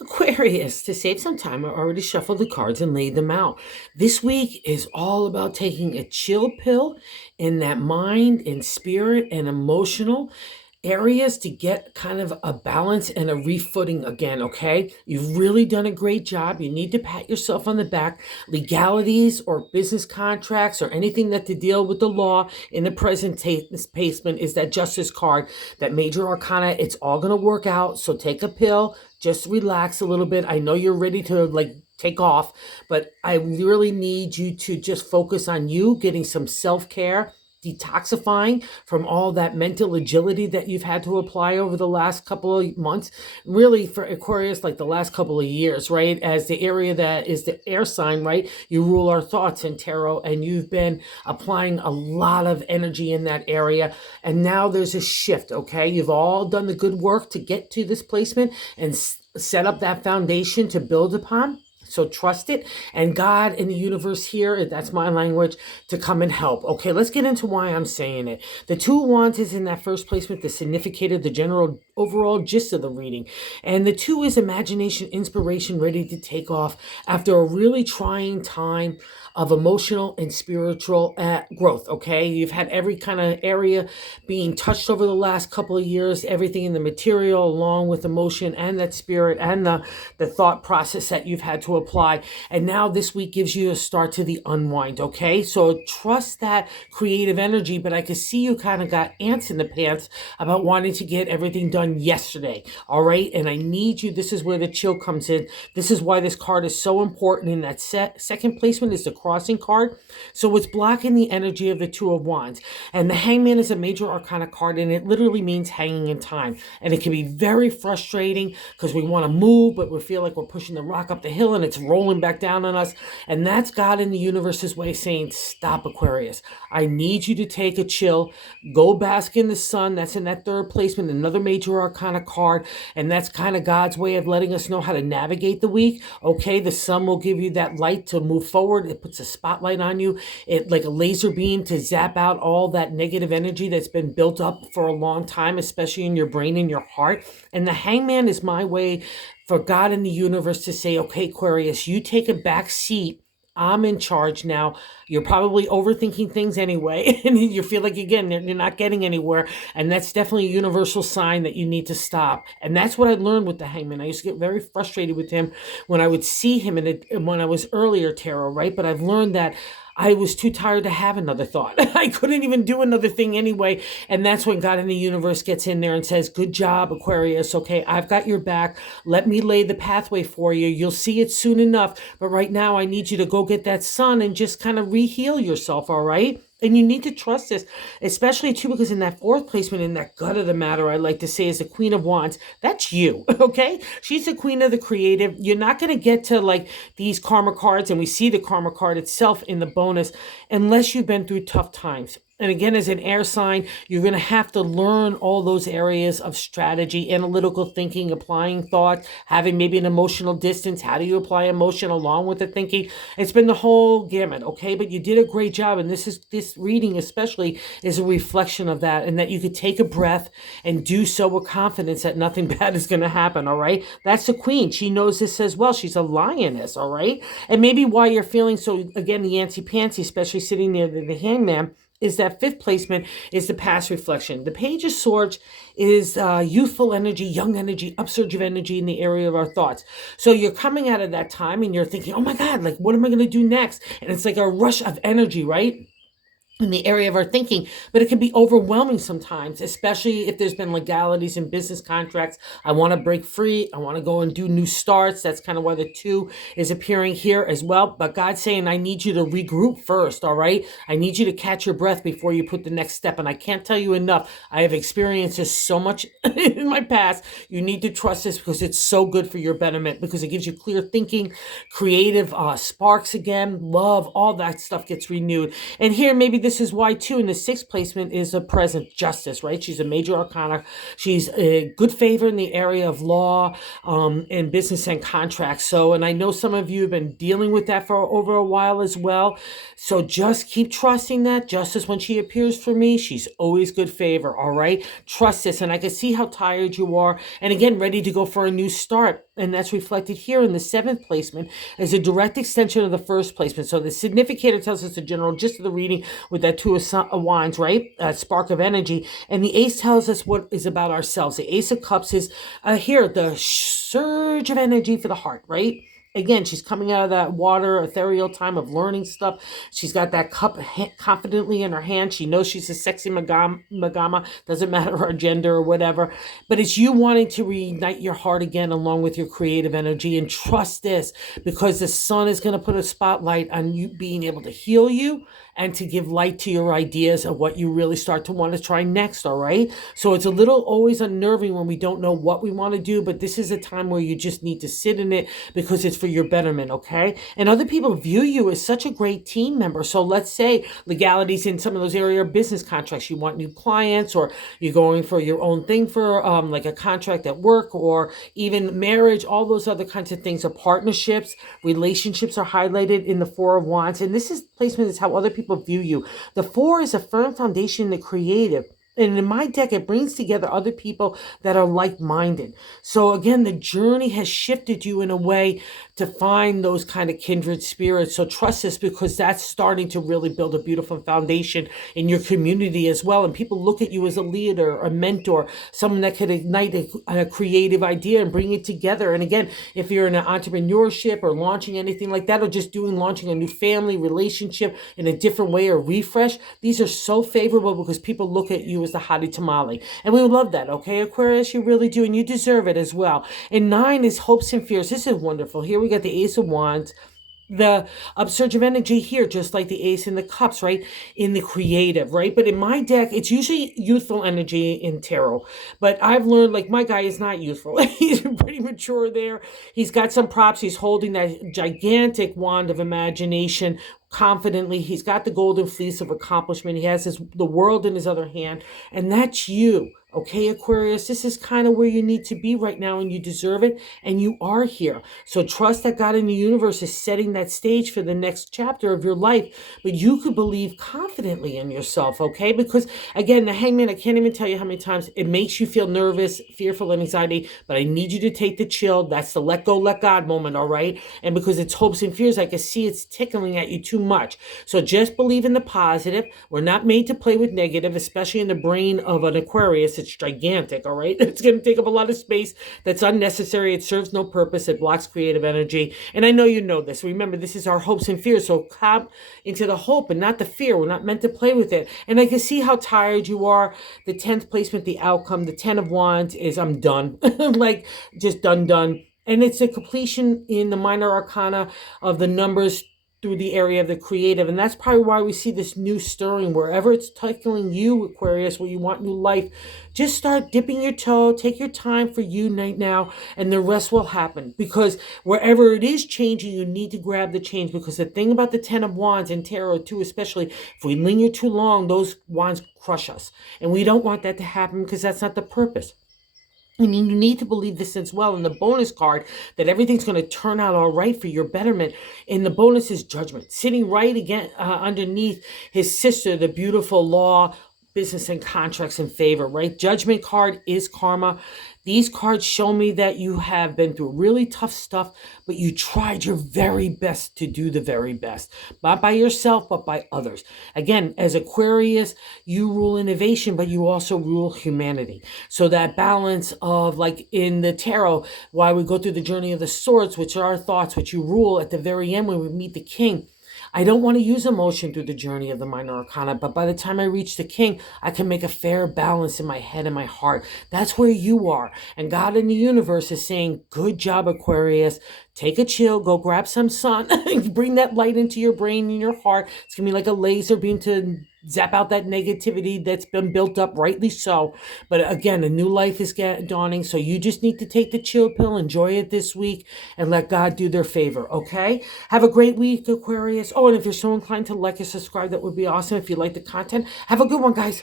Aquarius, to save some time, I already shuffled the cards and laid them out. This week is all about taking a chill pill in that mind and spirit and emotional areas to get kind of a balance and a refooting again, okay? You've really done a great job. You need to pat yourself on the back. Legalities or business contracts or anything that to deal with the law in the present placement is that justice card, that major arcana. It's all going to work out. So take a pill, just relax a little bit. I know you're ready to take off, but I really need you to just focus on you getting some self-care, detoxifying from all that mental agility that you've had to apply over the last couple of months. Really, for Aquarius, like the last couple of years, right? As the area that is the air sign, right? You rule our thoughts in tarot, and you've been applying a lot of energy in that area. And now there's a shift, okay? You've all done the good work to get to this placement and set up that foundation to build upon. So trust it, and God in the universe here, that's my language, to come and help. Okay, let's get into why I'm saying it. The Two of Wands is in that first placement, the significator, the general overall gist of the reading. And the two is imagination, inspiration, ready to take off after a really trying time of emotional and spiritual growth, okay? You've had every kind of area being touched over the last couple of years, everything in the material along with emotion and that spirit and the thought process that you've had to apply. And now this week gives you a start to the unwind, okay? So trust that creative energy, but I can see you kind of got ants in the pants about wanting to get everything done yesterday, all right? And I need you, this is where the chill comes in. This is why this card is so important in that second placement is the crossing card. So it's blocking the energy of the Two of Wands. And the Hangman is a major arcana card, and it literally means hanging in time. And it can be very frustrating because we want to move, but we feel like we're pushing the rock up the hill and it's rolling back down on us. And that's God in the universe's way saying, stop, Aquarius. I need you to take a chill. Go bask in the sun. That's in that third placement, another major arcana card. And that's kind of God's way of letting us know how to navigate the week. Okay, the sun will give you that light to move forward. It puts a spotlight on you. It like a laser beam to zap out all that negative energy that's been built up for a long time, especially in your brain and your heart. And the Hangman is my way for God in the universe to say, okay, Aquarius, you take a back seat. I'm in charge now. You're probably overthinking things anyway. And you feel like, again, you're not getting anywhere. And that's definitely a universal sign that you need to stop. And that's what I learned with the Hangman. I used to get very frustrated with him when I would see him when I was earlier tarot, right? But I've learned that I was too tired to have another thought. I couldn't even do another thing anyway. And that's when God in the universe gets in there and says, good job, Aquarius. Okay, I've got your back. Let me lay the pathway for you. You'll see it soon enough. But right now, I need you to go get that sun and just kind of re-heal yourself, all right? And you need to trust this, especially too, because in that fourth placement, in that gut of the matter, I like to say is the Queen of Wands. That's you, okay? She's the queen of the creative. You're not going to get to like these karma cards, and we see the karma card itself in the bonus, unless you've been through tough times. And again, as an air sign, you're going to have to learn all those areas of strategy, analytical thinking, applying thought, having maybe an emotional distance. How do you apply emotion along with the thinking? It's been the whole gamut, okay? But you did a great job. And this reading especially is a reflection of that, and that you could take a breath and do so with confidence that nothing bad is going to happen, all right? That's the queen. She knows this as well. She's a lioness, all right? And maybe why you're feeling so, again, the antsy-pantsy, especially sitting near the Hangman, is that fifth placement is the past reflection. The Page of Swords is youthful energy, young energy, upsurge of energy in the area of our thoughts. So you're coming out of that time and you're thinking, oh my God, like, what am I going to do next? And it's like a rush of energy, right? In the area of our thinking, but it can be overwhelming sometimes, especially if there's been legalities in business contracts. I want to break free. I want to go and do new starts. That's kind of why the two is appearing here as well. But God's saying, I need you to regroup first, all right? I need you to catch your breath before you put the next step. And I can't tell you enough. I have experienced this so much in my past. You need to trust this because it's so good for your betterment, because it gives you clear thinking, creative sparks again, love, all that stuff gets renewed. And here, maybe this is why too, in the sixth placement is the present justice, right? She's a major arcana. She's a good favor in the area of law, and business and contracts. So, and I know some of you have been dealing with that for over a while as well. So just keep trusting that justice, when she appears for me, she's always good favor. All right. Trust this. And I can see how tired you are. And again, ready to go for a new start. And that's reflected here in the seventh placement as a direct extension of the first placement. So the significator tells us the general gist of the reading with that two of wands, right? Spark of energy. And the ace tells us what is about ourselves. The ace of cups is here, the surge of energy for the heart, right? Again, she's coming out of that water, ethereal time of learning stuff. She's got that cup confidently in her hand. She knows she's a sexy magama. Doesn't matter her gender or whatever. But it's you wanting to reignite your heart again along with your creative energy. And trust this, because the sun is going to put a spotlight on you being able to heal you and to give light to your ideas of what you really start to want to try next, all right? So it's a little always unnerving when we don't know what we want to do, but this is a time where you just need to sit in it because it's for your betterment, okay? And other people view you as such a great team member. So let's say legalities in some of those area business contracts, you want new clients, or you're going for your own thing for like a contract at work, or even marriage, all those other kinds of things, or partnerships, relationships are highlighted in the Four of Wands. And this is placement is how other people view you. The four is a firm foundation in the creative. And in my deck, it brings together other people that are like-minded. So again, the journey has shifted you in a way to find those kind of kindred spirits. So trust this, because that's starting to really build a beautiful foundation in your community as well. And people look at you as a leader, a mentor, someone that could ignite a creative idea and bring it together. And again, if you're in an entrepreneurship or launching anything like that, or just launching a new family relationship in a different way or refresh, these are so favorable because people look at you as the hottie tamale. And we love that, okay, Aquarius? You really do, and you deserve it as well. And 9 is hopes and fears. This is wonderful. Here we got the Ace of Wands, the upsurge of energy here, just like the ace in the cups, right? In the creative, right? But in my deck, it's usually youthful energy in tarot. But I've learned, like, my guy is not youthful. He's pretty mature there. He's got some props. He's holding that gigantic wand of imagination confidently. He's got the golden fleece of accomplishment. He has the world in his other hand. And that's you. Okay, Aquarius, this is kind of where you need to be right now, and you deserve it, and you are here. So trust that God in the universe is setting that stage for the next chapter of your life, but you could believe confidently in yourself, okay? Because again, the Hangman, I can't even tell you how many times it makes you feel nervous, fearful, and anxiety, but I need you to take the chill. That's the let go, let God moment, all right? And because it's hopes and fears, I can see it's tickling at you too much. So just believe in the positive. We're not made to play with negative, especially in the brain of an Aquarius. It's gigantic, all right? It's going to take up a lot of space that's unnecessary. It serves no purpose. It blocks creative energy. And I know you know this. Remember, this is our hopes and fears. So come into the hope and not the fear. We're not meant to play with it. And I can see how tired you are. The 10th placement, the outcome, the 10 of Wands is I'm done. Like, just done. And it's a completion in the minor arcana of the numbers through the area of the creative. And that's probably why we see this new stirring wherever it's tickling you, Aquarius, where you want new life. Just start dipping your toe, take your time for you right now, and the rest will happen. Because wherever it is changing, you need to grab the change. Because the thing about the 10 of Wands and tarot too, especially, if we linger too long, those wands crush us. And we don't want that to happen, because that's not the purpose. And you need to believe this as well in the bonus card, that everything's going to turn out all right for your betterment. And the bonus is judgment, sitting right again underneath his sister, the beautiful law, business, and contracts in favor, right? Judgment card is karma. These cards show me that you have been through really tough stuff, but you tried your very best to do the very best. Not by yourself, but by others. Again, as Aquarius, you rule innovation, but you also rule humanity. So that balance of, like in the tarot, why we go through the journey of the swords, which are our thoughts, which you rule at the very end when we meet the king. I don't want to use emotion through the journey of the minor arcana, but by the time I reach the king, I can make a fair balance in my head and my heart. That's where you are. And God in the universe is saying, good job, Aquarius. Take a chill, go grab some sun, bring that light into your brain and your heart. It's going to be like a laser beam to zap out that negativity that's been built up, rightly so. But again, a new life is dawning. So you just need to take the chill pill, enjoy it this week, and let God do their favor, okay? Have a great week, Aquarius. Oh, and if you're so inclined to like and subscribe, that would be awesome. If you like the content, have a good one, guys.